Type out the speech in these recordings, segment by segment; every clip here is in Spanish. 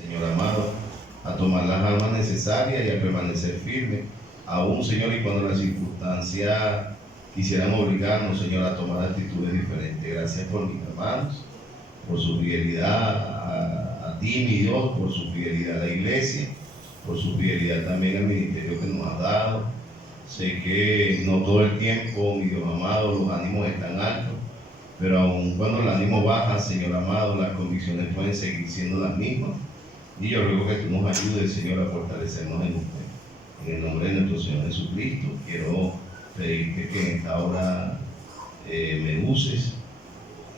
Señor amado, a tomar las armas necesarias y a permanecer firme, aún, Señor, y cuando las circunstancias quisieran obligarnos, Señor, a tomar actitudes diferentes. Gracias por mis hermanos, por su fidelidad a ti, mi Dios, por su fidelidad a la iglesia, por su fidelidad también al ministerio que nos has dado. Sé que no todo el tiempo, mi Dios amado, los ánimos están altos, pero aun cuando el ánimo baja, Señor amado, las convicciones pueden seguir siendo las mismas. Y yo ruego que tú nos ayudes, Señor, a fortalecernos en usted. En el nombre de nuestro Señor Jesucristo, quiero pedirte que en esta hora me uses,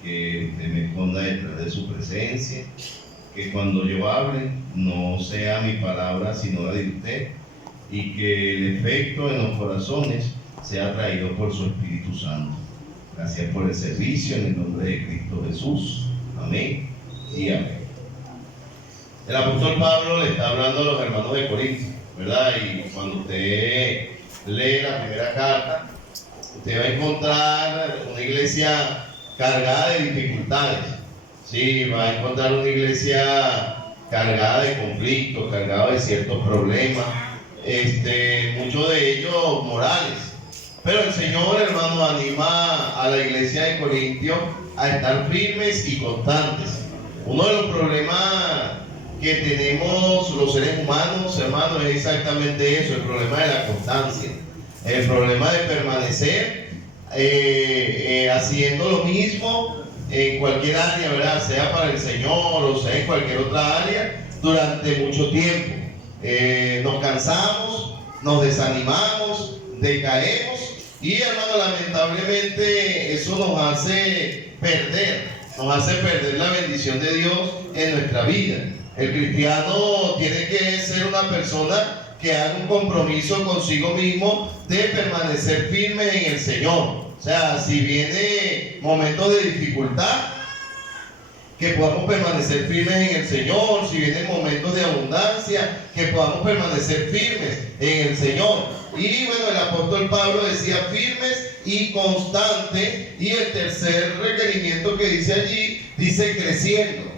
que usted me esconda detrás de su presencia, que cuando yo hable no sea mi palabra sino la de usted, y que el efecto en los corazones sea traído por su Espíritu Santo. Gracias por el servicio en el nombre de Cristo Jesús. Amén y amén. El apóstol Pablo le está hablando a los hermanos de Corinto, ¿verdad? Y cuando usted lee la primera carta, usted va a encontrar una iglesia cargada de dificultades. Sí, va a encontrar una iglesia cargada de conflictos, cargada de ciertos problemas, muchos de ellos morales. Pero el Señor, hermano, anima a la iglesia de Corintio a estar firmes y constantes. Uno de los problemas que tenemos los seres humanos, hermanos, es exactamente eso, el problema de la constancia, el problema de permanecer haciendo lo mismo en cualquier área, ¿verdad? Sea para el Señor o sea en cualquier otra área, durante mucho tiempo. Nos cansamos, nos desanimamos, decaemos y, hermano, lamentablemente eso nos hace perder la bendición de Dios en nuestra vida. El cristiano tiene que ser una persona que haga un compromiso consigo mismo de permanecer firme en el Señor. O sea, si viene momentos de dificultad, que podamos permanecer firmes en el Señor. Si vienen momentos de abundancia, que podamos permanecer firmes en el Señor. Y bueno, el apóstol Pablo decía firmes y constantes. Y el tercer requerimiento que dice allí, dice creciendo.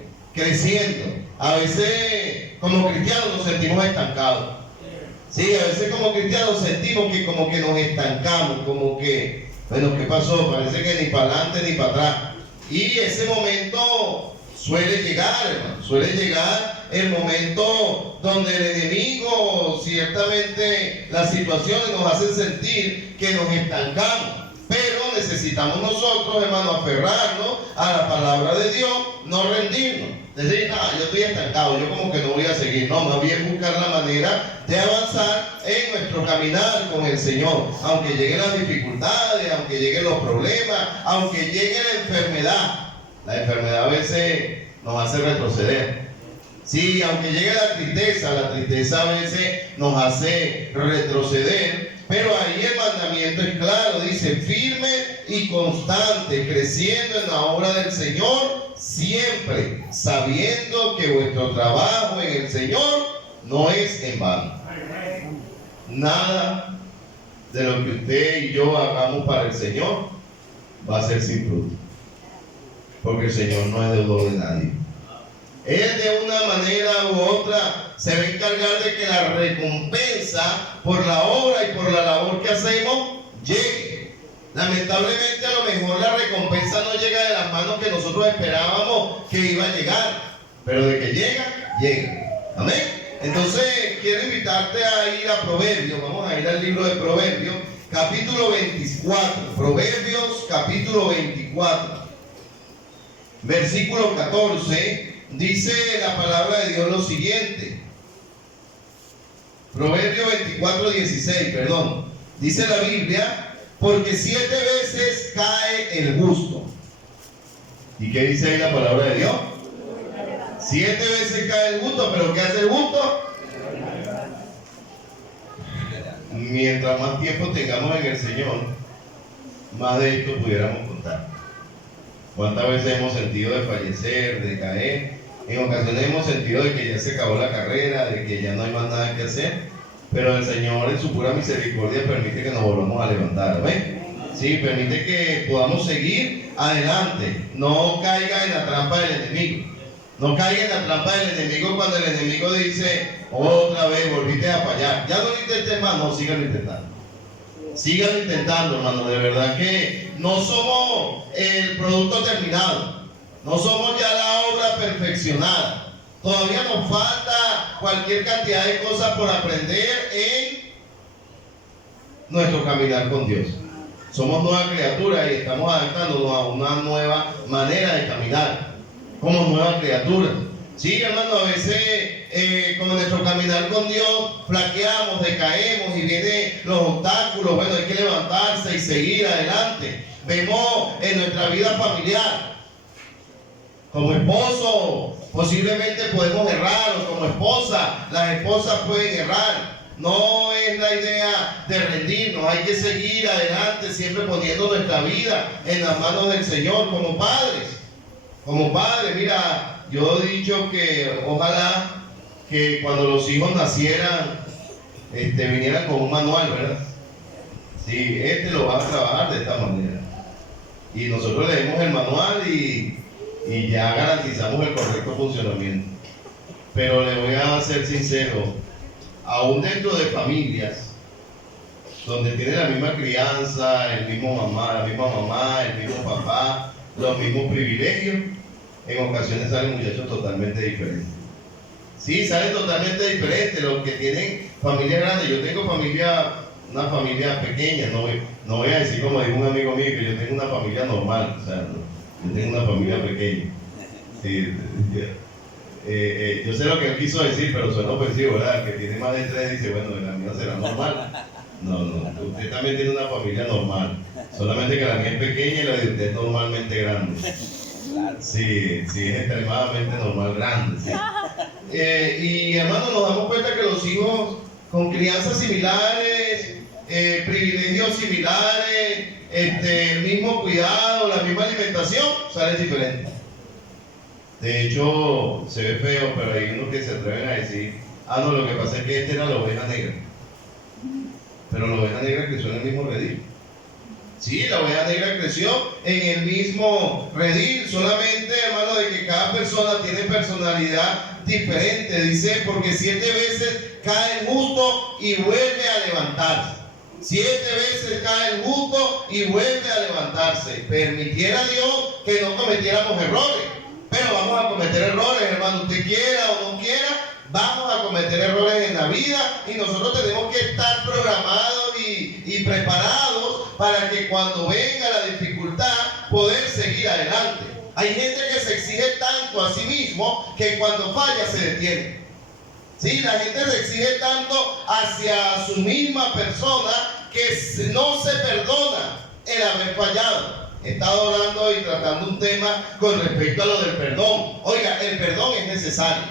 A veces como cristianos nos sentimos estancados. Sí, a veces como cristianos sentimos que como que nos estancamos, como que, bueno, ¿qué pasó? Parece que ni para adelante ni para atrás. Y ese momento suele llegar, hermano, suele llegar el momento donde el enemigo, ciertamente las situaciones nos hacen sentir que nos estancamos. Pero necesitamos nosotros, hermano, aferrarnos a la palabra de Dios, no rendirnos. Decir, no, yo estoy estancado, yo como que no voy a seguir. No, más bien buscar la manera de avanzar en nuestro caminar con el Señor. Aunque lleguen las dificultades, aunque lleguen los problemas, aunque llegue la enfermedad. La enfermedad a veces nos hace retroceder. Sí, aunque llegue la tristeza a veces nos hace retroceder. Pero ahí el mandamiento es claro, dice firme y constante, creciendo en la obra del Señor, siempre sabiendo que vuestro trabajo en el Señor no es en vano. Nada de lo que usted y yo hagamos para el Señor va a ser sin fruto, porque el Señor no es deudor de nadie. Él de una manera u otra se va a encargar de que la recompensa por la obra y por la labor que hacemos llegue. Lamentablemente a lo mejor la recompensa no llega de las manos que nosotros esperábamos que iba a llegar, pero de que llega. Amén. Entonces quiero invitarte a ir a Proverbios. Vamos a ir al libro de Proverbios, capítulo 24. Proverbios, capítulo 24, versículo 14. Dice la palabra de Dios lo siguiente. Proverbio 24:16, perdón. Dice la Biblia, porque 7 veces cae el justo. ¿Y qué dice ahí la palabra de Dios? 7 veces cae el justo, pero ¿qué hace el justo? Mientras más tiempo tengamos en el Señor, más de esto pudiéramos contar. ¿Cuántas veces hemos sentido de fallecer, de caer? En ocasiones hemos sentido de que ya se acabó la carrera, de que ya no hay más nada que hacer, pero el Señor en su pura misericordia permite que nos volvamos a levantar. ¿Ven? Sí, permite que podamos seguir adelante, no caiga en la trampa del enemigo. No caiga en la trampa del enemigo cuando el enemigo dice, otra vez volviste a fallar. Ya no lo intentes más, no, síganlo intentando. Síganlo intentando, hermano. De verdad que no somos el producto terminado. No somos ya la obra perfeccionada. Todavía nos falta cualquier cantidad de cosas por aprender en nuestro caminar con Dios. Somos nuevas criaturas y estamos adaptándonos a una nueva manera de caminar como nuevas criaturas. Sí, hermano, a veces con nuestro caminar con Dios flaqueamos, decaemos y vienen los obstáculos. Bueno, hay que levantarse y seguir adelante. Vemos en nuestra vida familiar, como esposo posiblemente podemos errar, o como esposa, las esposas pueden errar. No es la idea de rendirnos, hay que seguir adelante, siempre poniendo nuestra vida en las manos del Señor. Como padres, mira, yo he dicho que ojalá que cuando los hijos nacieran, vinieran con un manual, ¿verdad? Sí, lo vas a trabajar de esta manera. Y nosotros leemos el manual y ya garantizamos el correcto funcionamiento. Pero le voy a ser sincero, aún dentro de familias donde tiene la misma crianza, la misma mamá, el mismo papá, los mismos privilegios, en ocasiones salen muchachos totalmente diferentes. Sí, salen totalmente diferentes los que tienen familias grandes. Yo tengo una familia pequeña, no voy a decir como dijo un amigo mío que yo tengo una familia normal, o sea, yo tengo una familia pequeña. Sí, yo sé lo que él quiso decir, pero suena ofensivo, ¿verdad? Que tiene más de 3 dice, bueno, la mía será normal. No, usted también tiene una familia normal, solamente que la mía es pequeña y la de usted es normalmente grande. Sí, es extremadamente normal, grande. Sí. Y hermano, nos damos cuenta que los hijos con crianzas similares, privilegios similares, el mismo cuidado, la misma alimentación, salen diferentes. De hecho, se ve feo, pero hay unos que se atreven a decir, no, lo que pasa es que era la oveja negra. Pero la oveja negra creció en el mismo redil. Sí, la oveja negra creció en el mismo redil, solamente, hermano, de que cada persona tiene personalidad diferente. Dice, porque 7 veces cae el justo y vuelve a levantarse. 7 veces cae el justo y vuelve a levantarse. Permitiera Dios que no cometiéramos errores. Pero vamos a cometer errores, hermano. Usted quiera o no quiera, vamos a cometer errores en la vida y nosotros tenemos que estar programados y preparados para que cuando venga la dificultad poder seguir adelante. Hay gente que se exige tanto a sí mismo que cuando falla se detiene. Sí, la gente se exige tanto hacia su misma persona que no se perdona el haber fallado. He estado hablando y tratando un tema con respecto a lo del perdón. Oiga, el perdón es necesario.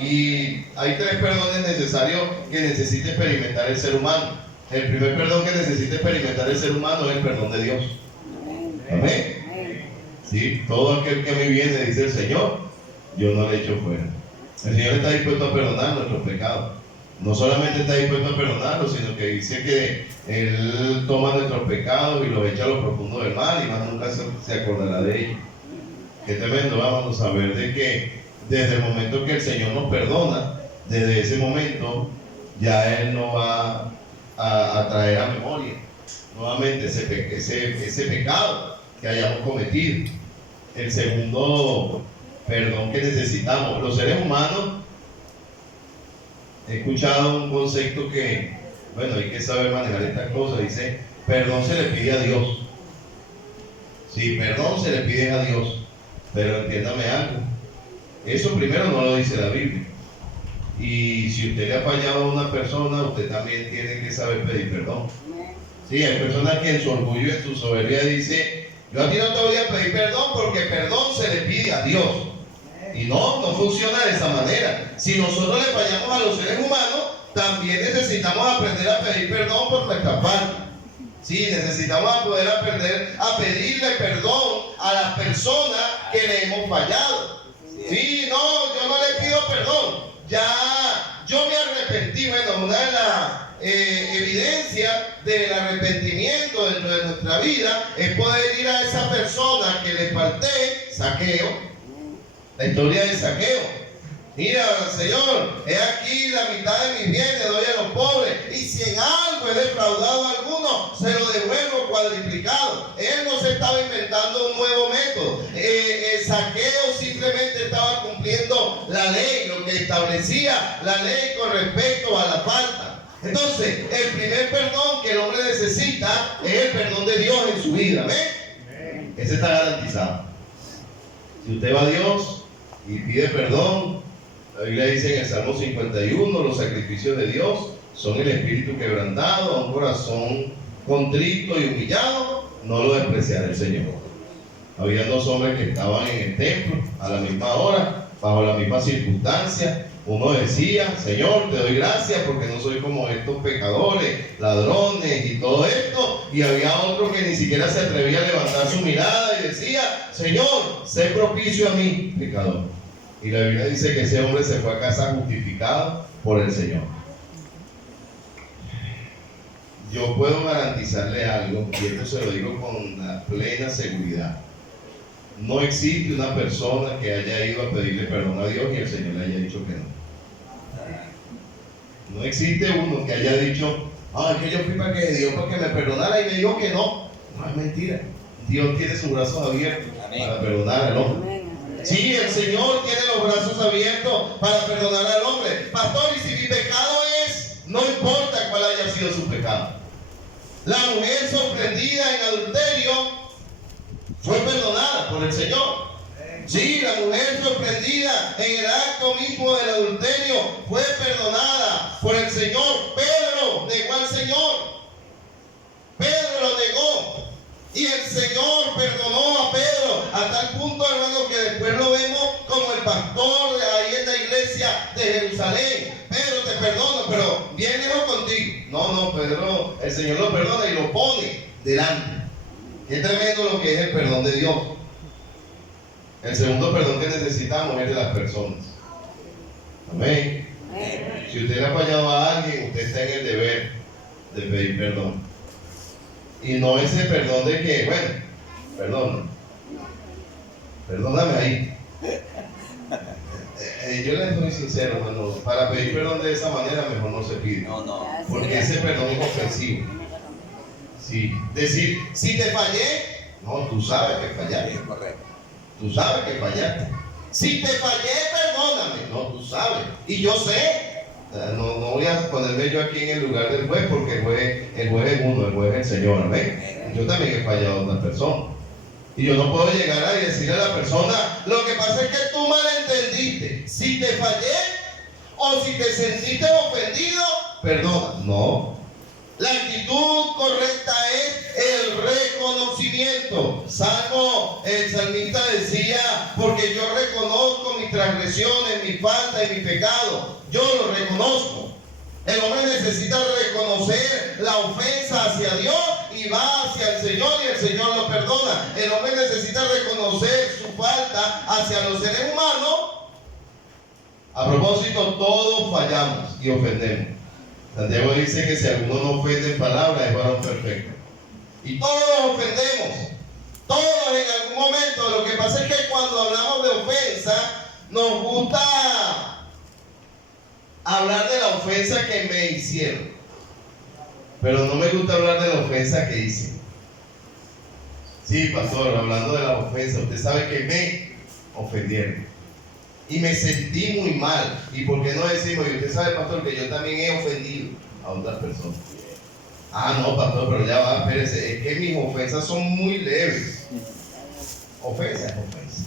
Y hay 3 perdones necesarios que necesita experimentar el ser humano. El primer perdón que necesita experimentar el ser humano es el perdón de Dios. Amén. Sí, todo aquel que me viene, dice el Señor, yo no le echo fuera. El Señor está dispuesto a perdonar nuestros pecados. No solamente está dispuesto a perdonarlos, sino que dice que Él toma nuestros pecados y los echa a lo profundo del mar y más nunca se acordará de ellos. Qué tremendo, vamos a ver de que desde el momento que el Señor nos perdona, desde ese momento ya Él no va a traer a memoria nuevamente ese pecado que hayamos cometido. El segundo perdón que necesitamos, los seres humanos, he escuchado un concepto que, bueno, hay que saber manejar estas cosas. Dice, perdón se le pide a Dios. Sí, perdón se le pide a Dios. Pero entiéndame algo. Eso primero no lo dice la Biblia. Y si usted le ha fallado a una persona, usted también tiene que saber pedir perdón. Sí, hay personas que en su orgullo y en su soberbia dice, yo a ti no te voy a pedir perdón porque perdón se le pide a Dios. Y no funciona de esa manera. Si nosotros le fallamos a los seres humanos, también necesitamos aprender a pedir perdón por nuestra parte. Sí, necesitamos poder aprender a pedirle perdón a las personas que le hemos fallado. Sí, no, yo no le pido perdón. Ya, yo me arrepentí. Bueno, una de las evidencias del arrepentimiento dentro de nuestra vida es poder ir a esa persona que le falté, Saqueo, La historia de Zaqueo. Mira, Señor, he aquí la mitad de mis bienes doy a los pobres, y si en algo he defraudado a alguno, se lo devuelvo cuadriplicado. Él no se estaba inventando un nuevo método. Zaqueo simplemente estaba cumpliendo la ley, lo que establecía la ley con respecto a la falta. Entonces, el primer perdón que el hombre necesita es el perdón de Dios en su vida. ¿Ven? Ese está garantizado. Si usted va a Dios y pide perdón, la Biblia dice en el Salmo 51, los sacrificios de Dios son el espíritu quebrantado, a un corazón contrito y humillado, no lo despreciará el Señor. Había dos hombres que estaban en el templo a la misma hora, bajo la misma circunstancia. Uno decía: Señor, te doy gracias porque no soy como estos pecadores, ladrones y todo esto. Y había otro que ni siquiera se atrevía a levantar su mirada y decía: Señor, sé propicio a mí, pecador. Y la Biblia dice que ese hombre se fue a casa justificado por el Señor. Yo puedo garantizarle algo, y esto se lo digo con la plena seguridad. No existe una persona que haya ido a pedirle perdón a Dios y el Señor le haya dicho que no. No existe uno que haya dicho: es que yo fui para que Dios para que me perdonara y me dijo que no. No, es mentira. Dios tiene sus brazos abiertos para perdonar al hombre. Sí, el Señor tiene los brazos abiertos para perdonar al hombre. Pastor, y si mi pecado no importa cuál haya sido su pecado. La mujer sorprendida en adulterio fue perdonada por el Señor. Sí, la mujer sorprendida en el acto mismo del adulterio fue perdonada por el Señor. Pedro negó al Señor. Pedro lo negó. Y el Señor perdonó a Pedro a tal punto, hermano, que después lo vemos como el pastor ahí en la iglesia de Jerusalén. Pedro, te perdono, pero viénelo contigo. No, Pedro, el Señor lo perdona y lo pone delante. Qué tremendo lo que es el perdón de Dios. El segundo perdón que necesitamos es de las personas. Amén. Si usted le ha fallado a alguien, usted está en el deber de pedir perdón. Y no ese perdón de que, perdóname ahí. Yo les soy sincero, hermano, para pedir perdón de esa manera mejor no se pide. Porque ese perdón es ofensivo. Sí. Decir, si te fallé, no, tú sabes que fallaste. Tú sabes que fallaste. Si te fallé, perdóname. No, tú sabes. Y yo sé. No voy a ponerme yo aquí en el lugar del juez, porque el juez es uno, el juez es el Señor. ¿Ven? Yo también he fallado a otra persona. Y yo no puedo llegar a decirle a la persona: lo que pasa es que tú malentendiste. Si te fallé o si te sentiste ofendido, perdona. No. La actitud correcta es el reconocimiento. El salmista decía: porque yo reconozco mis transgresiones, mi falta y mi pecado. Yo lo reconozco. El hombre necesita reconocer la ofensa hacia Dios y va hacia el Señor y el Señor lo perdona. El hombre necesita reconocer su falta hacia los seres humanos. A propósito, todos fallamos y ofendemos. Santiago dice que si alguno no ofende en palabras, es varón perfecto. Y todos ofendemos. Todos en algún momento. Lo que pasa es que cuando hablamos de ofensa, nos gusta hablar de la ofensa que me hicieron, pero no me gusta hablar de la ofensa que hice. Sí, pastor, hablando de la ofensa, usted sabe que me ofendieron y me sentí muy mal. ¿Y por qué no decimos: y usted sabe, pastor, que yo también he ofendido a otras personas? No, pastor, pero ya va, espérese, es que mis ofensas son muy leves. Ofensa es ofensa.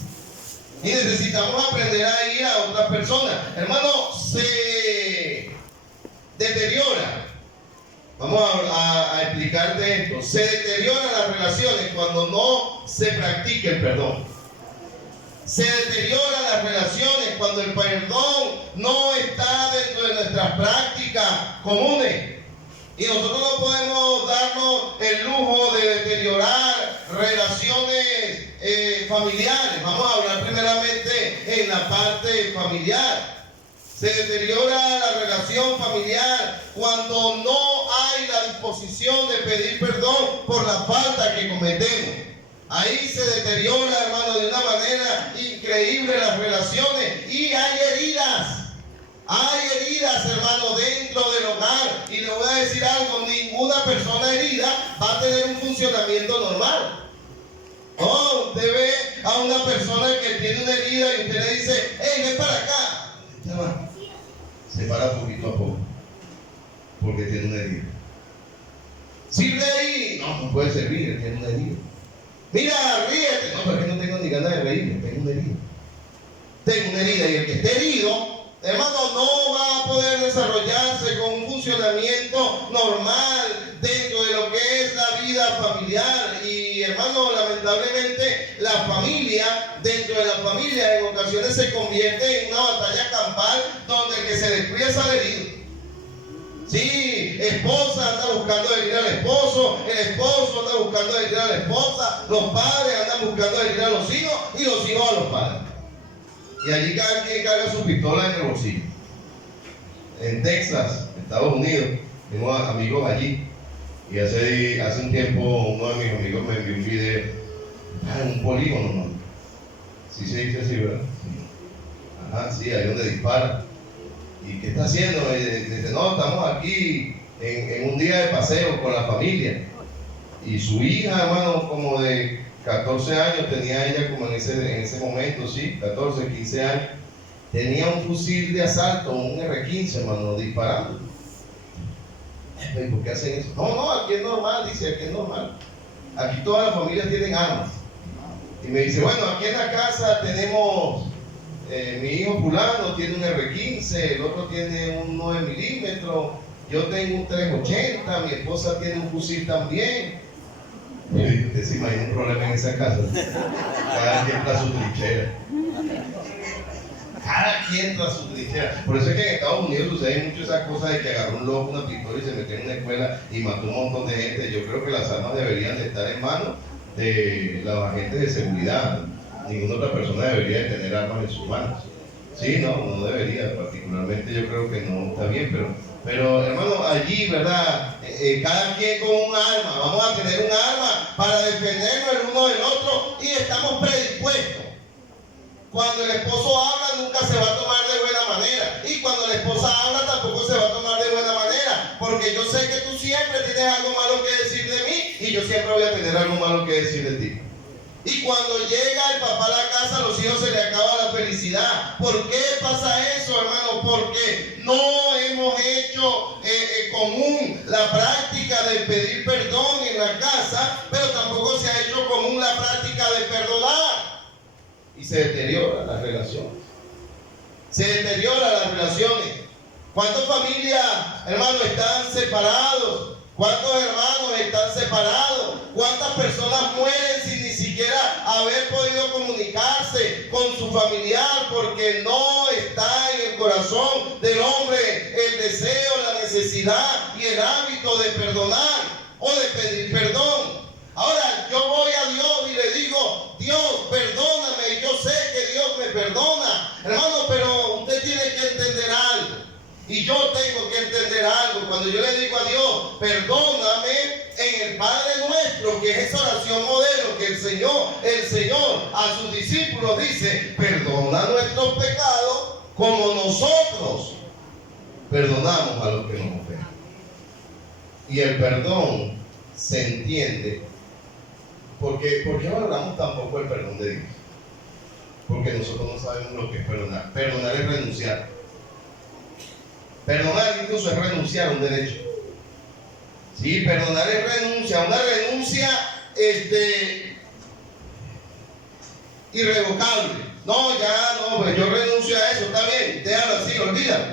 Y necesitamos aprender a ir a otras personas. Hermano, se deteriora. Vamos a explicarte esto. Se deterioran las relaciones cuando no se practica el perdón. Se deterioran las relaciones cuando el perdón no está dentro de nuestras prácticas comunes. Y nosotros no podemos darnos el lujo de deteriorar relaciones familiares. Vamos a hablar primeramente en la parte familiar. Se deteriora la relación familiar cuando no hay la disposición de pedir perdón por la falta que cometemos. Ahí se deteriora, hermano, de una manera increíble las relaciones y hay heridas. Hay heridas, hermano, dentro del hogar. Y le voy a decir algo, ninguna persona herida va a tener un funcionamiento normal. No, usted ve a una persona que tiene una herida y usted le dice, hey, ven para acá. Ya va. Se para poquito a poco, porque tiene una herida. Sirve ahí. No, no puede servir, tiene una herida. Mira, ríete. No, pero es que no tengo ni ganas de reírme, tengo una herida. Tengo una herida y el que esté herido, hermano, no va a poder desarrollarse con un funcionamiento normal dentro de lo que es la vida familiar. Y hermano, lamentablemente la familia, dentro de la familia en ocasiones se convierte en una batalla campal donde el que se descuida sale herido. Sí, esposa anda buscando herir al esposo, el esposo anda buscando herir a la esposa, los padres andan buscando herir a los hijos y los hijos a los padres. Y allí cada quien carga su pistola en el bolsillo. En Texas, Estados Unidos, tengo amigos allí. Y hace un tiempo uno de mis amigos me envió un video. En un polígono, ¿no? Sí se dice así, ¿verdad? Sí. Ajá, sí, ahí donde dispara. ¿Y qué está haciendo? Dice, no, estamos aquí en un día de paseo con la familia. Y su hija, hermano, como de 14 años, tenía ella como en ese momento, sí, 14, 15 años, tenía un fusil de asalto, un R-15, hermano, disparando. ¿Y por qué hacen eso? No, aquí es normal, dice, aquí es normal. Aquí todas las familias tienen armas. Y me dice, bueno, aquí en la casa tenemos, mi hijo fulano tiene un R-15, el otro tiene un 9 milímetros, yo tengo un 380, mi esposa tiene un fusil también. Y usted se imagina un problema en esa casa. Cada quien tras su trinchera. Cada quien tras su trinchera. Por eso es que en Estados Unidos suceden mucho esas cosas de que agarró un loco una pistola y se metió en una escuela y mató un montón de gente. Yo creo que las armas deberían de estar en manos de los agentes de seguridad. Ninguna otra persona debería de tener armas en sus manos. Sí, no debería. Particularmente yo creo que no está bien, pero hermano, allí, ¿verdad? Cada quien con un arma. Vamos a tener un arma para defendernos el uno del otro y estamos predispuestos. Cuando el esposo habla nunca se va a tomar de buena manera, y cuando la esposa habla tampoco se va a tomar de buena manera, porque yo sé que tú siempre tienes algo malo que decir de mí y yo siempre voy a tener algo malo que decir de ti. Y cuando llega el papá a la casa, a los hijos se le acaba la felicidad. ¿Por qué pasa eso, hermano? Porque no hemos hecho común la práctica de pedir perdón en la casa, pero tampoco se ha hecho común la práctica de perdonar. Y se deteriora las relaciones. Se deterioran las relaciones. ¿Cuántas familias, hermanos, están separados? ¿Cuántos hermanos están separados? ¿Cuántas personas mueren sin ni siquiera haber podido comunicarse con su familiar porque no está en el corazón del hombre el deseo, la necesidad y el hábito de perdonar o de pedir perdón? Ahora yo voy a Dios y le digo, Dios, perdóname, y yo sé que Dios me perdona, hermano, pero usted tiene que entender algo. Y yo tengo que entender algo. Cuando yo le digo a Dios, perdóname, en el Padre Nuestro, que es esa oración modelo que el Señor a sus discípulos dice, perdona nuestros pecados como nosotros perdonamos a los que nos ofenden. Y el perdón se entiende. ¿Por qué valoramos tampoco el perdón de Dios? Porque nosotros no sabemos lo que es perdonar. Perdonar es renunciar. Perdonar incluso es renunciar a un derecho. Sí, perdonar es renuncia, una renuncia irrevocable. No, pues yo renuncio a eso, está bien, déjalo así, olvídalo.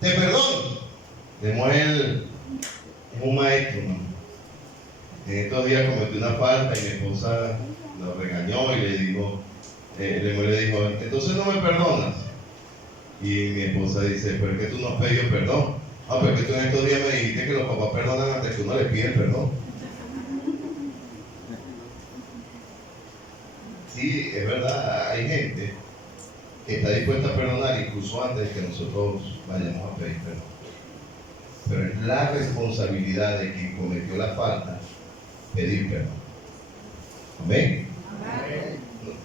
Te perdono. Demuel es un maestro, ¿no? En estos días cometí una falta y mi esposa lo regañó y le dijo, entonces no me perdonas. Y mi esposa dice, pero es que tú no has pedido perdón. Pero es que tú en estos días me dijiste que los papás perdonan antes que uno le pide perdón. Sí, es verdad, hay gente que está dispuesta a perdonar incluso antes de que nosotros vayamos a pedir perdón. Pero es la responsabilidad de quien cometió la falta pedir perdón. Amén.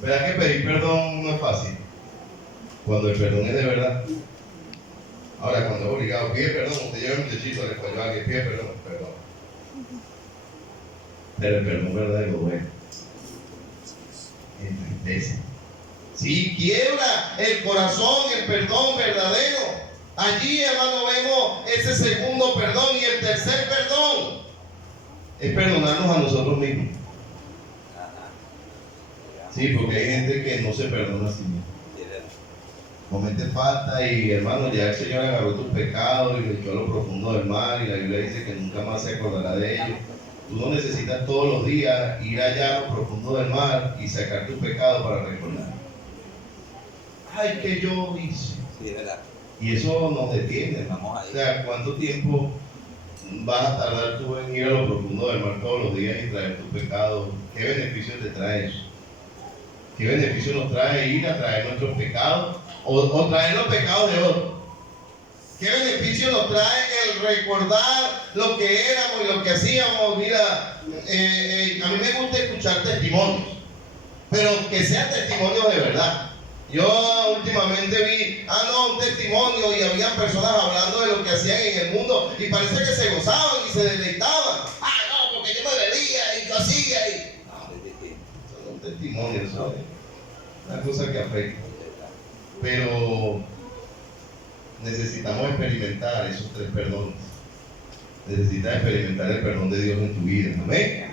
¿Verdad que pedir perdón no es fácil? Cuando el perdón es de verdad. Ahora, cuando es obligado, pide perdón, usted lleva un muchachito, le falló a alguien, pide perdón, perdón. Pero el perdón verdadero duele. Entristece. Si quiebra el corazón, el perdón verdadero. Allí, hermano, vemos ese segundo perdón. Y el tercer perdón es perdonarnos a nosotros mismos. Sí, porque hay gente que no se perdona a sí mismo. Comete falta y, hermano, ya el Señor agarró tus pecados y lo echó a lo profundo del mar, y la Biblia dice que nunca más se acordará de ellos. Tú no necesitas todos los días ir allá a lo profundo del mar y sacar tus pecados para recordar. Ay, que yo hice. Sí, verdad. Y eso nos detiene, hermano. O sea, ¿cuánto tiempo vas a tardar tú en ir a lo profundo del mar todos los días y traer tus pecados? ¿Qué beneficio te trae eso? ¿Qué beneficio nos trae ir a traer nuestros pecados o traer los pecados de otros? ¿Qué beneficio nos trae el recordar lo que éramos y lo que hacíamos? Mira, a mí me gusta escuchar testimonios, pero que sean testimonios de verdad. Yo últimamente vi, un testimonio, y había personas hablando de lo que hacían en el mundo y parece que se gozaban y se deleitaban. No, porque yo me bebía y yo hacía y... No, eso no es un testimonio, eso es una cosa que afecta. Pero necesitamos experimentar esos tres perdones. Necesitas experimentar el perdón de Dios en tu vida. Amén.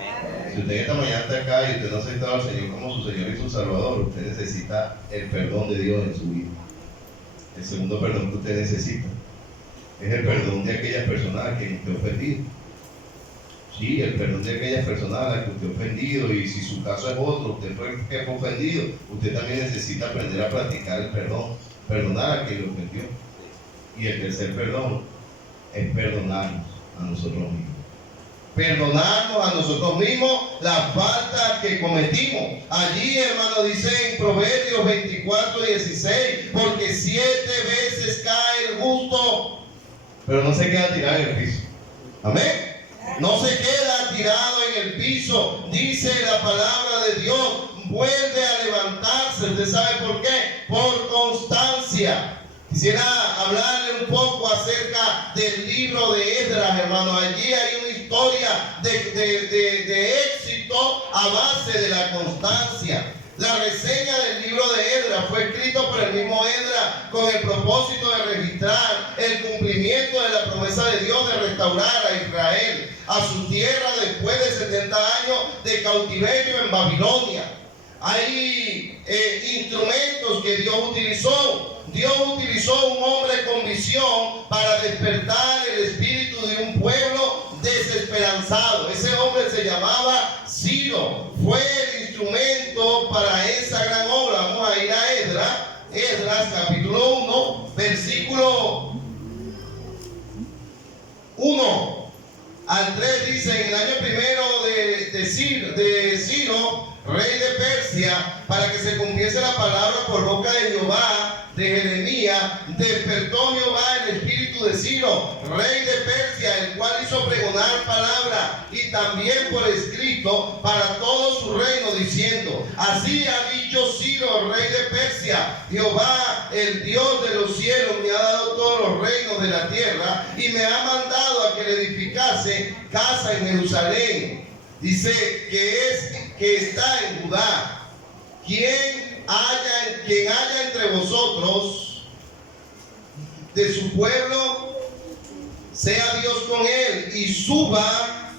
Si usted esta mañana está acá y usted no ha aceptado al Señor como su Señor y su Salvador, usted necesita el perdón de Dios en su vida. El segundo perdón que usted necesita es el perdón de aquellas personas a quienes usted ha ofendido. Sí, el perdón de aquellas personas a las que usted ha ofendido, y si su caso es otro, usted fue ofendido, usted también necesita aprender a practicar el perdón, perdonar a quien lo ofendió. Y el tercer perdón es perdonarnos a nosotros mismos. Perdonarnos a nosotros mismos las faltas que cometimos. Allí, hermano, dice en Proverbios 24:16, porque 7 veces cae el justo, pero no se queda tirado en el piso. Amén. No se queda tirado en el piso. Dice la palabra de Dios, vuelve a levantarse. ¿Usted sabe por qué? Por constancia. Quisiera hablarle un poco acerca del libro de Esdras, hermano. Allí hay una historia de éxito a base de la constancia. La reseña del libro de Esdras fue escrito por el mismo Esdras con el propósito de registrar el cumplimiento de la promesa de Dios de restaurar a Israel a su tierra después de 70 años de cautiverio en Babilonia. Hay instrumentos que Dios utilizó. Dios utilizó un hombre con visión para despertar el espíritu de un pueblo desesperanzado. Ese hombre se llamaba Ciro. Fue el instrumento para esa gran obra. Vamos a ir a Esdras capítulo 1, versículo 1 al 3 dice: en el año primero de Ciro, rey de Persia, para que se cumpliese la palabra por boca de Jehová, de Jeremías, despertó Jehová el espíritu de Ciro, rey de Persia, el cual hizo pregonar palabra y también por escrito para todo su reino, diciendo: así ha dicho Ciro, rey de Persia, Jehová, el Dios de los cielos, me ha dado todos los reinos de la tierra y me ha mandado a que le edificase casa en Jerusalén. Dice que está en Judá. Quien haya entre vosotros de su pueblo, sea Dios con él y suba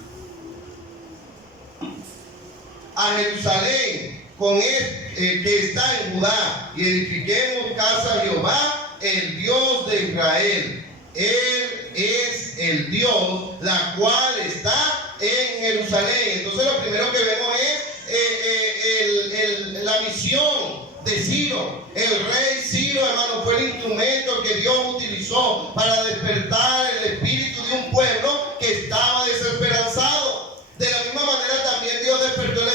a Jerusalén con él, que está en Judá, y edifiquemos casa a Jehová, el Dios de Israel. Él es el Dios, la cual está en Jerusalén. Entonces lo primero que vemos es la misión de Ciro. El rey Ciro, hermano, fue el instrumento que Dios utilizó para despertar el espíritu de un pueblo que estaba desesperanzado. De la misma manera también Dios despertó el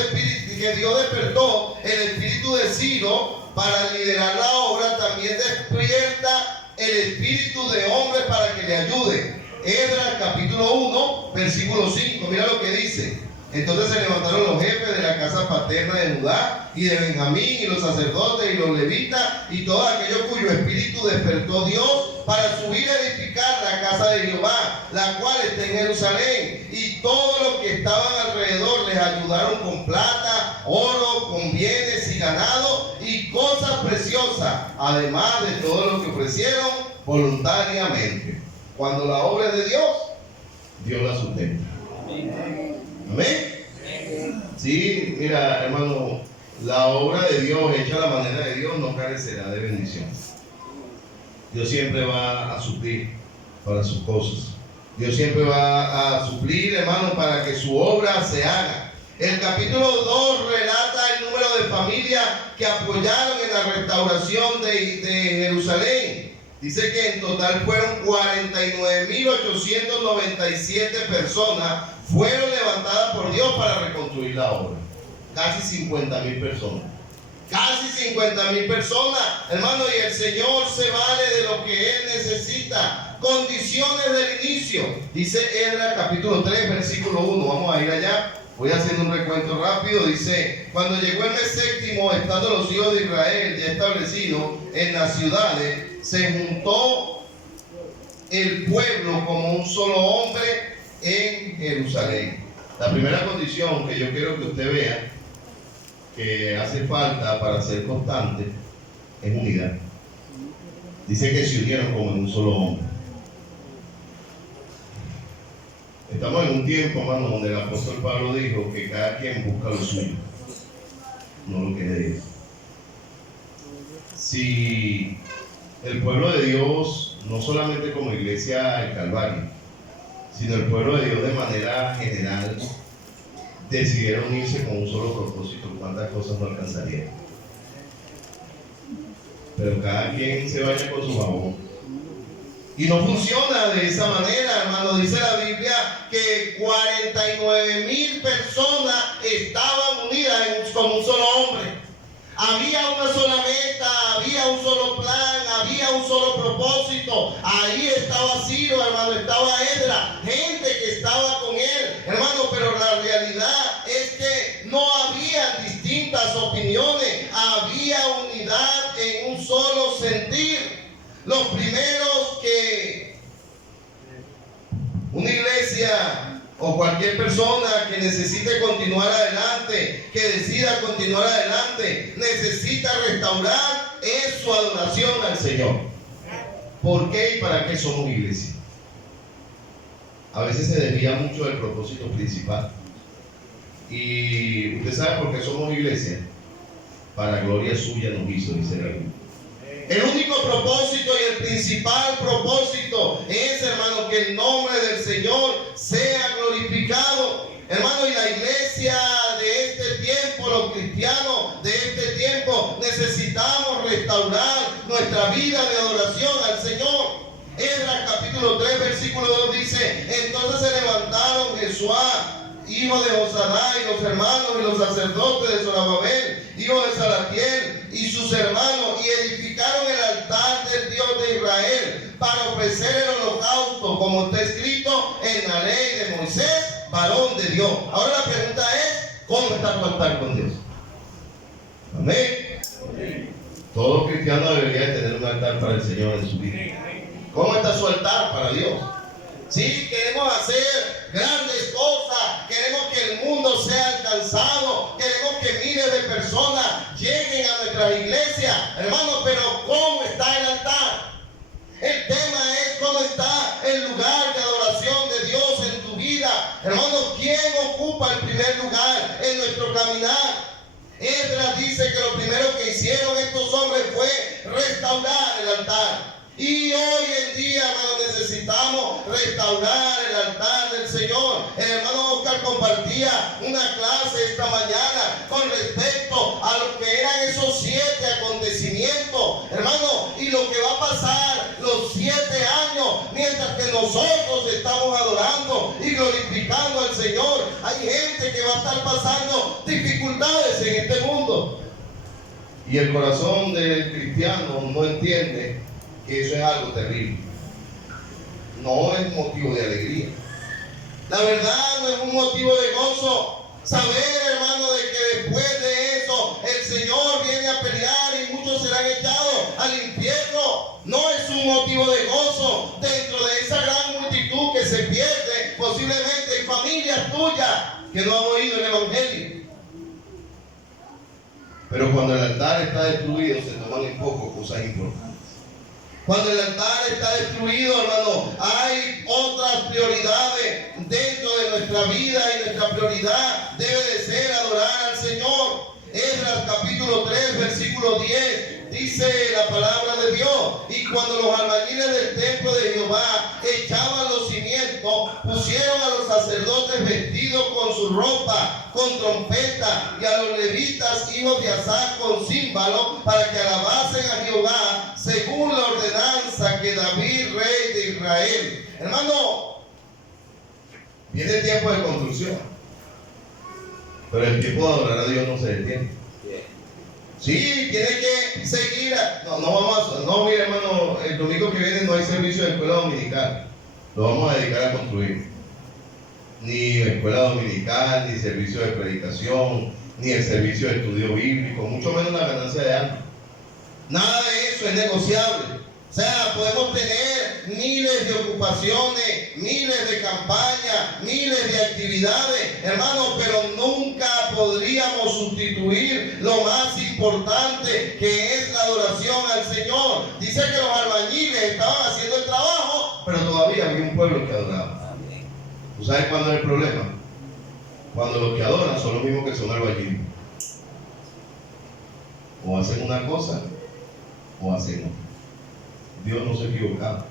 espíritu de Ciro para liderar la obra. También despierta el espíritu de hombre para que le ayude. Esdras capítulo 1, versículo 5, mira lo que dice: Entonces se levantaron los jefes de la casa paterna de Judá y de Benjamín, y los sacerdotes y los levitas, y todos aquellos cuyo espíritu despertó Dios, para subir a edificar la casa de Jehová, la cual está en Jerusalén. Y todos los que estaban alrededor les ayudaron con plata, oro, con bienes y ganado y cosas preciosas, además de todo lo que ofrecieron voluntariamente. Cuando la obra es de Dios, Dios la sustenta. Amén. Sí, mira, hermano, la obra de Dios hecha a la manera de Dios no carecerá de bendición. Dios siempre va a suplir para sus cosas. Dios siempre va a suplir, hermano, para que su obra se haga. El capítulo 2 relata el número de familias que apoyaron en la restauración de Jerusalén. Dice que en total fueron 49.897 personas fueron levantadas por Dios para reconstruir la obra. Casi 50.000 personas. Casi 50.000 personas, hermano, y el Señor se vale de lo que Él necesita. Condiciones del inicio. Dice Esdras capítulo 3, versículo 1. Vamos a ir allá. Voy haciendo un recuento rápido. Dice: cuando llegó el mes séptimo, estando los hijos de Israel ya establecidos en las ciudades, se juntó el pueblo como un solo hombre en Jerusalén. La primera condición que yo quiero que usted vea que hace falta para ser constante es unidad. Dice que se unieron como en un solo hombre. Estamos en un tiempo, hermano, donde el apóstol Pablo dijo que cada quien busca lo suyo, no lo que es de Dios. Si el pueblo de Dios, no solamente como iglesia del Calvario, sino el pueblo de Dios de manera general, decidieron unirse con un solo propósito, cuántas cosas no alcanzarían. Pero cada quien se vaya con su jabón. Y no funciona de esa manera, hermano. Dice la Biblia que 49.000 personas estaban unidas como un solo hombre. Había una sola meta, había un solo plan, había un solo propósito. Ahí estaba Ciro, hermano, estaba Esdras, gente que estaba con él, hermano, pero la realidad es que no había distintas opiniones, había unidad en un solo sentir. Los primeros que una iglesia o cualquier persona que necesite continuar adelante, que decida continuar adelante, necesita restaurar es su adoración al Señor. ¿Por qué y para qué somos iglesia? A veces se desvía mucho del propósito principal. Y usted sabe por qué somos iglesia. Para gloria suya nos hizo, dice la Biblia. El único propósito y el principal propósito es, hermano, que el nombre del Señor sea glorificado. Hermano, y la iglesia de este tiempo, los cristianos de este tiempo, necesitamos restaurar nuestra vida de adoración al Señor. Esdras capítulo 3, versículo 2 dice: entonces se levantaron Jesuá, hijo de Josadá, y los hermanos y los sacerdotes de Zorobabel, hijo de Salatiel, y sus hermanos, y edificaron el altar del Dios de Israel para ofrecer el holocausto, como está escrito en la ley de Moisés, varón de Dios. Ahora la pregunta es: ¿cómo está tu altar con Dios? Amén. Todo cristiano debería tener un altar para el Señor en su vida. ¿Cómo está su altar para Dios? Sí, queremos hacer grandes cosas, queremos que el mundo sea alcanzado, queremos que miles de personas lleguen a nuestras iglesias, hermano, pero ¿cómo está el altar? El tema es cómo está el lugar de adoración de Dios en tu vida. Hermano, ¿quién ocupa el primer lugar en nuestro caminar? Esdras dice que lo primero que hicieron estos hombres fue restaurar el altar. Y hoy en día, hermano, necesitamos restaurar el altar del Señor. El hermano Oscar compartía una clase esta mañana con respecto a lo que eran esos 7 acontecimientos, hermano, y lo que va a pasar los 7 años mientras que nosotros estamos adorando y glorificando al Señor. Hay gente que va a estar pasando dificultades en este mundo. Y el corazón del cristiano no entiende que eso es algo terrible. No es motivo de alegría. La verdad no es un motivo de gozo. Saber, hermano, de que después de eso el Señor viene a pelear y muchos serán echados al infierno, no es un motivo de gozo dentro de esa gran multitud que se pierde posiblemente en familias tuyas que no han oído el Evangelio. Pero cuando el altar está destruido, se toman en poco cosas importantes. Cuando el altar está destruido, hermano, hay otras prioridades dentro de nuestra vida y nuestra prioridad debe de ser adorar al Señor. Esdras capítulo 3, versículo 10, dice la palabra de Dios: y cuando los albañiles del templo de Jehová echaban los cimientos, pusieron a los sacerdotes vestidos con su ropa, con trompeta, y a los levitas, hijos de Asaf, con címbalos, para que alabasen a Jehová, según la ordenanza que David, rey de Israel. Hermano, viene el tiempo de construcción, pero el tiempo de adorar a Dios no se detiene. Sí, tiene que seguir. No, mira, hermano, el domingo que viene no hay servicio de escuela dominical. Lo vamos a dedicar a construir. Ni escuela dominical, ni servicio de predicación, ni el servicio de estudio bíblico, mucho menos la ganancia de alma. Nada de eso es negociable. O sea, podemos tener miles de ocupaciones, miles de campañas, miles de actividades, hermanos, pero nunca podríamos sustituir lo más importante, que es la adoración al Señor. Dice que los albañiles estaban haciendo el trabajo, pero todavía había un pueblo que adoraba. ¿Tú sabes cuándo es el problema? Cuando los que adoran son los mismos que son albañiles. O hacen una cosa, o hacen otra. Dios no se ha equivocado.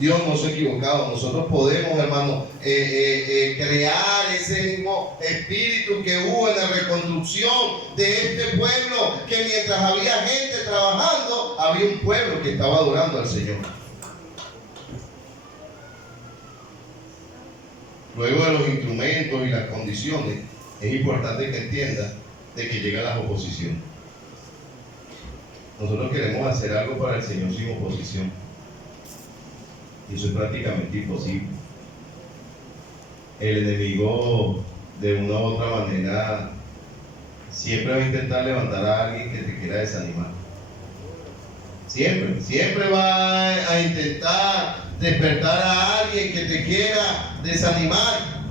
Dios no se ha equivocado. Nosotros podemos, hermano, crear ese mismo espíritu que hubo en la reconstrucción de este pueblo, que mientras había gente trabajando, había un pueblo que estaba adorando al Señor. Luego de los instrumentos y las condiciones, es importante que entienda de que llegan las oposiciones. Nosotros queremos hacer algo para el Señor sin oposición, y eso es prácticamente imposible. El enemigo, de una u otra manera, siempre va a intentar levantar a alguien que te quiera desanimar. Siempre va a intentar despertar a alguien que te quiera desanimar.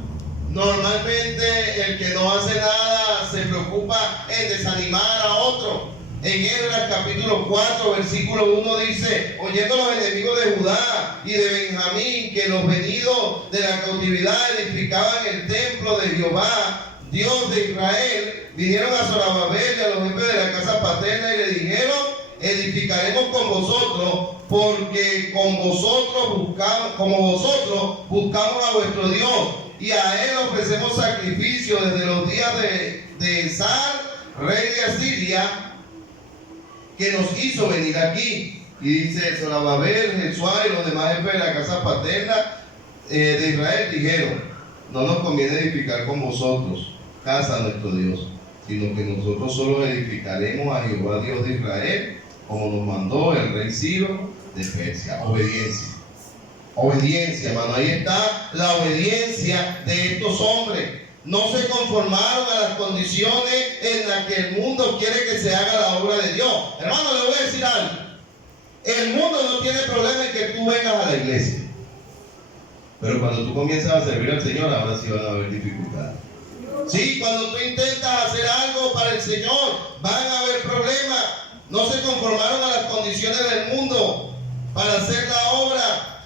Normalmente el que no hace nada se preocupa en desanimar a otro. En Esdras capítulo 4, versículo 1 dice: oyendo los enemigos de Judá y de Benjamín que los venidos de la cautividad edificaban el templo de Jehová, Dios de Israel, vinieron a Zorobabel y a los jefes de la casa paterna y le dijeron: edificaremos con vosotros, porque como vosotros buscamos a vuestro Dios, y a él ofrecemos sacrificio desde los días de Esar, rey de Asiria, que nos hizo venir aquí. Y dice: Zorobabel, Jesuá y los demás jefes de la casa paterna de Israel dijeron: no nos conviene edificar con vosotros casa a nuestro Dios, sino que nosotros solo edificaremos a Jehová Dios de Israel, como nos mandó el rey Ciro de Persia. Obediencia, hermano. Ahí está la obediencia de estos hombres. No se conformaron a las condiciones en las que el mundo quiere que se haga la obra de Dios. Hermano, le voy a decir algo. El mundo no tiene problema en que tú vengas a la iglesia, pero cuando tú comienzas a servir al Señor, ahora sí van a haber dificultades. Sí, cuando tú intentas hacer algo para el Señor, van a haber problemas. No se conformaron a las condiciones del mundo para hacer la obra.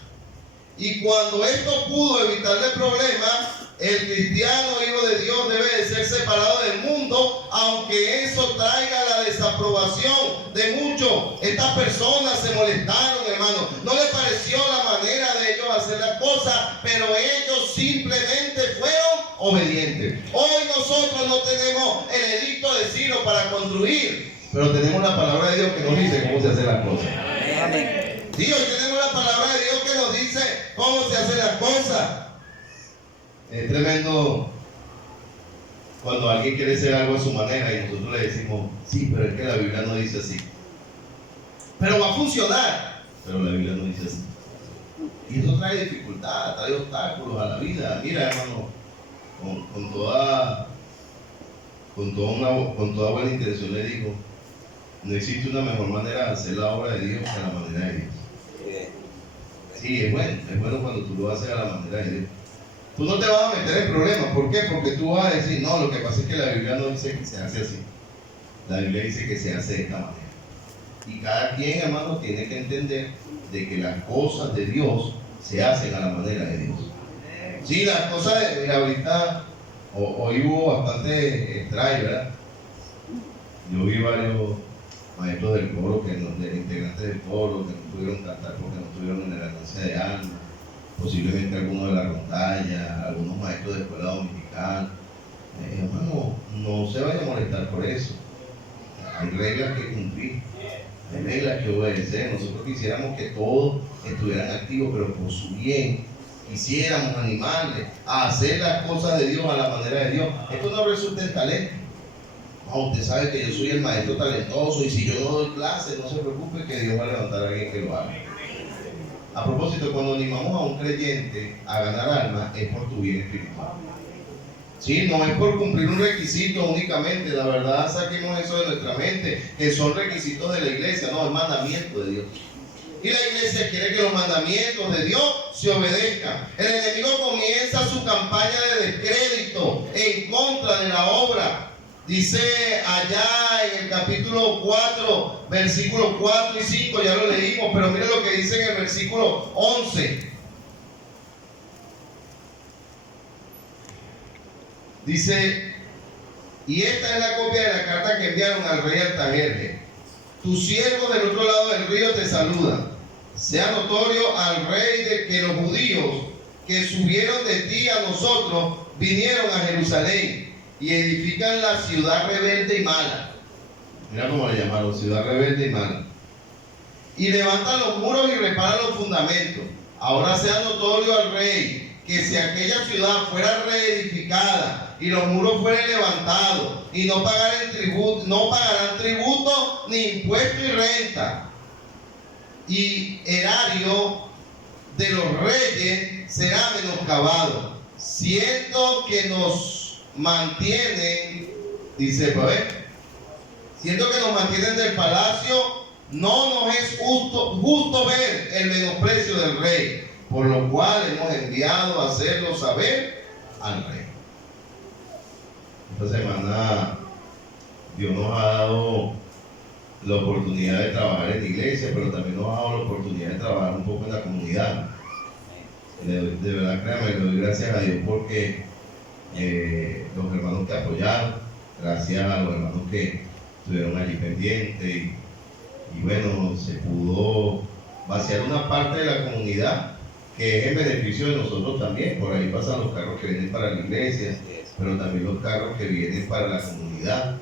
Y cuando esto pudo evitarle problemas, el cristiano hijo de Dios debe de ser separado del mundo, aunque eso traiga la desaprobación de muchos. Estas personas se molestaron, hermano. No les pareció la manera de ellos hacer las cosas, pero ellos simplemente fueron obedientes. Hoy nosotros no tenemos el edicto de Ciro para construir, pero tenemos la palabra de Dios que nos dice cómo se hacen las cosas. Amén. Sí, hoy tenemos la palabra de Dios que nos dice cómo se hacen las cosas. Es tremendo cuando alguien quiere hacer algo a su manera y nosotros le decimos: sí, pero es que la Biblia no dice así. Pero va a funcionar, pero la Biblia no dice así. Y eso trae dificultad, trae obstáculos a la vida. Mira, hermano, con toda buena intención le digo, no existe una mejor manera de hacer la obra de Dios que a la manera de Dios. Sí, es bueno cuando tú lo haces a la manera de Dios. Tú no te vas a meter en problemas. ¿Por qué? Porque tú vas a decir, no, lo que pasa es que la Biblia no dice que se hace así. La Biblia dice que se hace de esta manera. Y cada quien, hermano, tiene que entender de que las cosas de Dios se hacen a la manera de Dios. Sí, las cosas de ahorita, hoy hubo bastante extraño, ¿verdad? Yo vi varios maestros del coro, integrantes del coro, que no pudieron cantar porque no estuvieron en la ganancia de alma, posiblemente algunos de la rondalla, algunos maestros de escuela dominical. Hermano, no se vaya a molestar por eso. Hay reglas que cumplir, hay reglas que obedecer. Nosotros quisiéramos que todos estuvieran activos, pero por su bien quisiéramos animarles a hacer las cosas de Dios a la manera de Dios. Esto no resulta en talento. No, usted sabe que yo soy el maestro talentoso y si yo no doy clase, no se preocupe que Dios va a levantar a alguien que lo haga. A propósito, cuando animamos a un creyente a ganar alma, es por tu bien espiritual. Sí, no es por cumplir un requisito únicamente. La verdad, saquemos eso de nuestra mente, que son requisitos de la iglesia, no, es mandamiento de Dios. Y la iglesia quiere que los mandamientos de Dios se obedezcan. El enemigo comienza su campaña de descrédito en contra de la obra. Dice allá en el capítulo 4, versículos 4 y 5, ya lo leímos, pero mire lo que dice en el versículo 11. Dice, y esta es la copia de la carta que enviaron al rey Artajerjes. Tus siervos del otro lado del río te saludan. Sea notorio al rey de que los judíos que subieron de ti a nosotros vinieron a Jerusalén y edifican la ciudad rebelde y mala. Mira cómo le llamaron, ciudad rebelde y mala. Y levantan los muros y reparan los fundamentos. Ahora sea notorio al rey que si aquella ciudad fuera reedificada y los muros fueran levantados y no pagarán tributo ni impuesto y renta, y erario de los reyes será menoscabado, siendo que nos mantienen, dice, siendo que nos mantienen del palacio, no nos es justo ver el menosprecio del rey, por lo cual hemos enviado a hacerlo saber al rey. Esta semana Dios nos ha dado la oportunidad de trabajar en la iglesia, pero también nos ha dado la oportunidad de trabajar un poco en la comunidad. De verdad, créanme, le doy gracias a Dios porque los hermanos que apoyaron, gracias a los hermanos que estuvieron allí pendientes y bueno, se pudo vaciar una parte de la comunidad que es en beneficio de nosotros también. Por ahí pasan los carros que vienen para la iglesia, pero también los carros que vienen para la comunidad.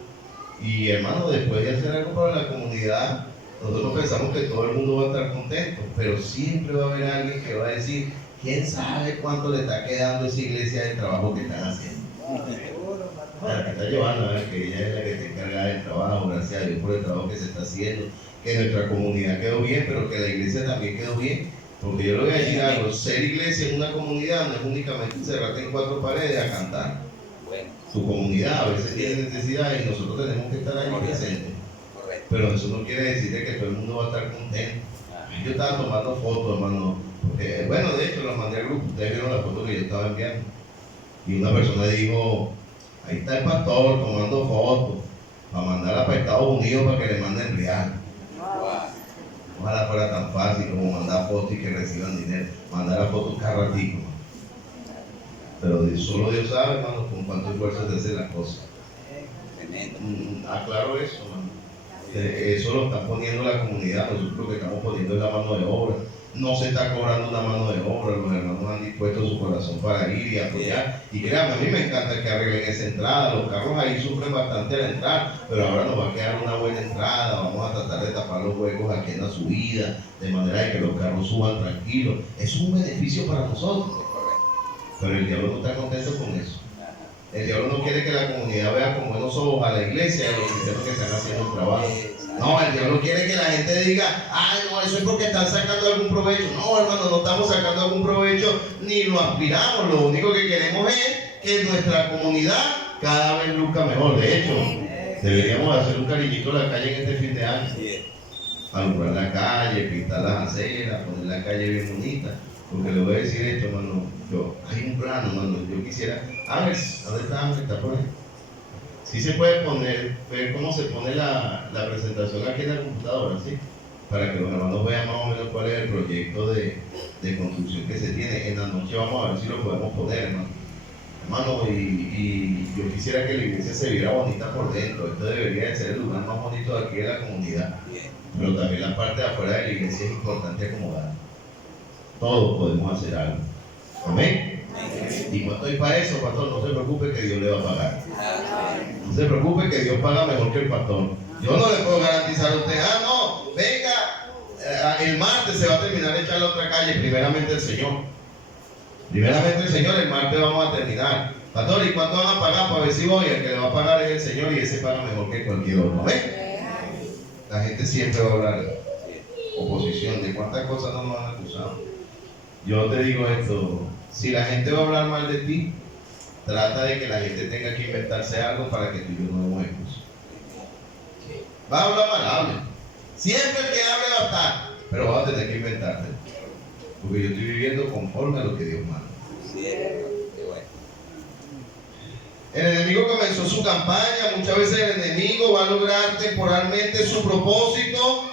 Y hermano, después de hacer algo para la comunidad, nosotros pensamos que todo el mundo va a estar contento, pero siempre va a haber alguien que va a decir, ¿quién sabe cuánto le está quedando a esa iglesia del trabajo que están haciendo? La que está llevando, que ella es la que está encargada del trabajo, gracias a Dios por el trabajo que se está haciendo, que nuestra comunidad quedó bien, pero que la iglesia también quedó bien. Porque yo le voy a decir algo, ser iglesia en una comunidad no es únicamente encerrarte en cuatro paredes a cantar. Tu comunidad a veces tiene necesidades y nosotros tenemos que estar ahí presentes. Pero eso no quiere decir que todo el mundo va a estar contento. Yo estaba tomando fotos, hermano, porque, bueno, de hecho las mandé al grupo, ustedes vieron la foto que yo estaba enviando. Y una persona dijo, ahí está el pastor tomando fotos, para mandarla para Estados Unidos para que le manden real. Ojalá fuera tan fácil como mandar fotos y que reciban dinero. Mandar las fotos cada ratico. Pero solo Dios sabe, hermano, con cuánto esfuerzo se hacen las cosas. Aclaro eso, hermano. Eso lo está poniendo la comunidad. Nosotros lo que estamos poniendo es la mano de obra. No se está cobrando una mano de obra. Los hermanos han dispuesto su corazón para ir y apoyar. Y créanme, a mí me encanta que arreglen esa entrada. Los carros ahí sufren bastante al entrar, pero ahora nos va a quedar una buena entrada. Vamos a tratar de tapar los huecos aquí en la subida, de manera de que los carros suban tranquilos. Eso es un beneficio para nosotros. Pero el diablo no está contento con eso. El diablo no quiere que la comunidad vea con buenos ojos a la iglesia y a los cristianos que están haciendo el trabajo. No, el diablo quiere que la gente diga, ay, no, eso es porque están sacando algún provecho. No, hermano, no estamos sacando algún provecho ni lo aspiramos. Lo único que queremos es que nuestra comunidad cada vez luzca mejor. De hecho, deberíamos hacer un cariñito a la calle en este fin de año. Alumbrar la calle, pintar las aceras, poner la calle bien bonita. Porque le voy a decir esto, hermano. Hay un plano, hermano. Yo quisiera. Ángel, ¿dónde está Ángel? ¿Está por ahí? Sí se puede poner, ver cómo se pone la presentación aquí en la computadora, ¿sí? Para que los hermanos vean más o menos cuál es el proyecto de construcción que se tiene. En la noche vamos a ver si lo podemos poner, hermano. Hermano, y yo quisiera que la iglesia se viera bonita por dentro. Esto debería de ser el lugar más bonito de aquí de la comunidad. Pero también la parte de afuera de la iglesia es importante acomodar. Todos podemos hacer algo. Amén. Y no estoy para eso, pastor. No se preocupe que Dios le va a pagar. No se preocupe que Dios paga mejor que el pastor. Yo no le puedo garantizar a usted, no, venga, el martes se va a terminar de echar la otra calle, primeramente el Señor. Primeramente el Señor, el martes vamos a terminar. Pastor, ¿y cuánto van a pagar para ver si voy? El que le va a pagar es el Señor y ese paga mejor que cualquier otro. ¿Ven? La gente siempre va a hablar oposición, de cuántas cosas no nos han acusado. Yo te digo esto, si la gente va a hablar mal de ti, trata de que la gente tenga que inventarse algo para que tú y yo no demos excusa. Va a hablar mal, hable. Siempre el que hable va a estar, pero vas a tener que inventarte. Porque yo estoy viviendo conforme a lo que Dios manda. El enemigo comenzó su campaña. Muchas veces el enemigo va a lograr temporalmente su propósito.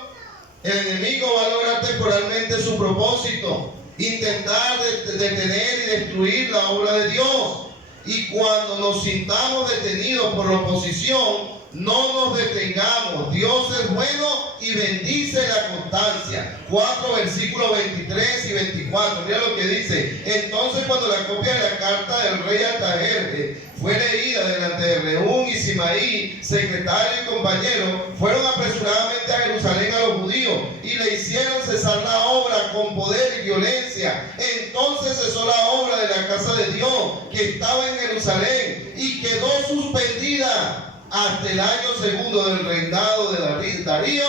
El enemigo va a lograr temporalmente su propósito. Intentar detener y destruir la obra de Dios. Y cuando nos sintamos detenidos por la oposición, no nos detengamos. Dios es bueno y bendice la constancia. 4 versículos 23 y 24. Mira lo que dice. Entonces, cuando la copia de la carta del rey Artajerjes fue leída delante de Rehum y Simaí, secretario y compañero, fueron apresuradamente a Jerusalén a los judíos y le hicieron cesar la obra con poder y violencia. Entonces cesó la obra de la casa de Dios que estaba en Jerusalén y quedó suspendida hasta el año segundo del reinado de Darío,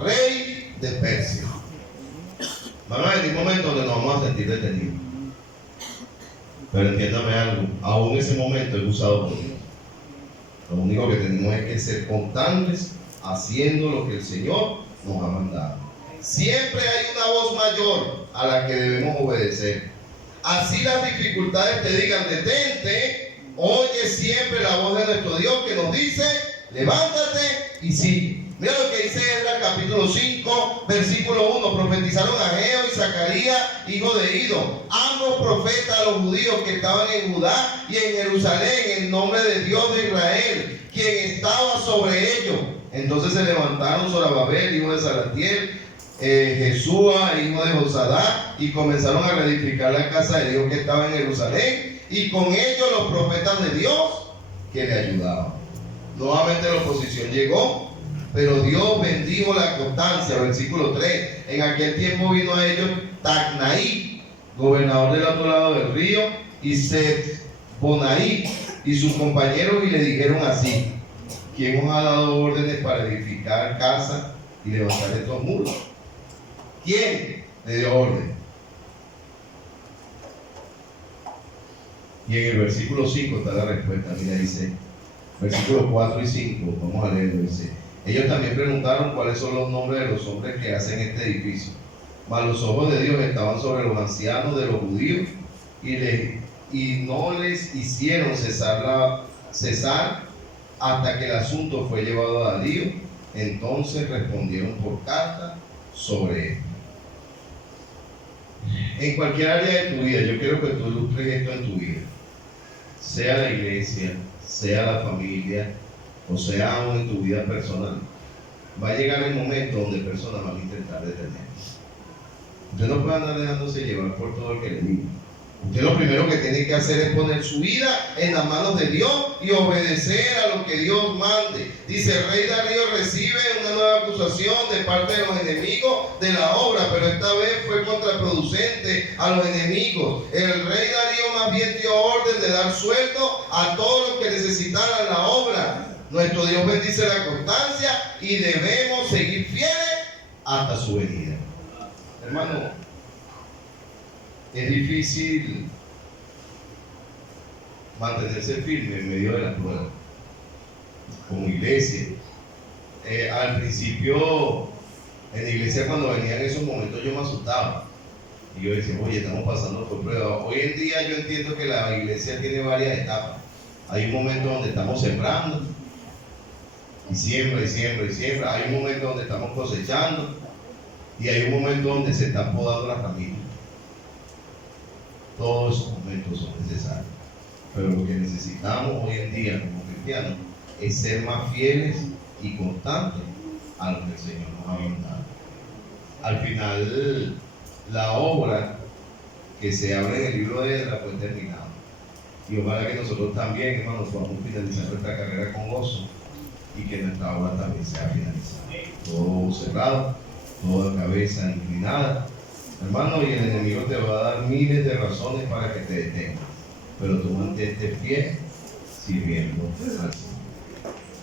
rey de Persia. Van a venir momentos donde nos vamos a sentir detenidos. Pero entiéndame algo, aún ese momento es usado por Dios. Lo único que tenemos es que ser constantes haciendo lo que el Señor nos ha mandado. Siempre hay una voz mayor a la que debemos obedecer. Así las dificultades te digan detente, oye siempre la voz de nuestro Dios que nos dice levántate y sigue. Mira lo que dice Esdras capítulo 5, versículo 1. Profetizaron Ageo y Zacarías, hijo de Ido, ambos profetas a los judíos que estaban en Judá y en Jerusalén, en nombre de Dios de Israel, quien estaba sobre ellos. Entonces se levantaron Zorobabel, hijo de Salatiel, Jesúa, hijo de Josadá, y comenzaron a reedificar la casa de Dios que estaba en Jerusalén, y con ellos los profetas de Dios que le ayudaban. Nuevamente la oposición llegó, pero Dios bendijo la constancia. Versículo 3. En aquel tiempo vino a ellos Tacnaí, gobernador del otro lado del río, y Seth-Bonaí y sus compañeros, y le dijeron así: ¿quién os ha dado órdenes para edificar casa y levantar estos muros? ¿Quién le dio orden? Y en el versículo 5 está la respuesta. Mira, dice, versículos 4 y 5, vamos a leerlo, dice: ellos también preguntaron cuáles son los nombres de los hombres que hacen este edificio. Mas los ojos de Dios estaban sobre los ancianos de los judíos y no les hicieron cesar hasta que el asunto fue llevado a Darío. Entonces respondieron por carta sobre esto. En cualquier área de tu vida, yo quiero que tú ilustres esto en tu vida. Sea la iglesia, sea la familia, o sea aún en tu vida personal, va a llegar el momento donde personas van a intentar detener. Usted no puede andar dejándose llevar por todo el que le diga. Usted lo primero que tiene que hacer es poner su vida en las manos de Dios y obedecer a lo que Dios mande. Dice, el rey Darío recibe una nueva acusación de parte de los enemigos de la obra, pero esta vez fue contraproducente a los enemigos. El rey Darío más bien dio orden de dar sueldo a todos los que necesitaran la obra. Nuestro Dios bendice la constancia y debemos seguir fieles hasta su venida. Hermano, es difícil mantenerse firme en medio de la prueba. Como iglesia. Al principio, en la iglesia cuando venían esos momentos yo me asustaba. Y yo decía, oye, estamos pasando por pruebas. Hoy en día yo entiendo que la iglesia tiene varias etapas. Hay un momento donde estamos sembrando, y siembra, y siembra, y siembra. Hay un momento donde estamos cosechando, y hay un momento donde se está podando la familia. Todos esos momentos son necesarios. Pero lo que necesitamos hoy en día como cristianos es ser más fieles y constantes a lo que el Señor nos ha mandado. Al final, la obra que se abre en el libro de Esdras fue terminada. Y ojalá que nosotros también, hermanos, podamos finalizar nuestra carrera con gozo y que nuestra obra también sea finalizada. Todo cerrado, toda cabeza inclinada. Hermano, y el enemigo te va a dar miles de razones para que te detengas, pero tú mantente fiel sirviendo al Señor.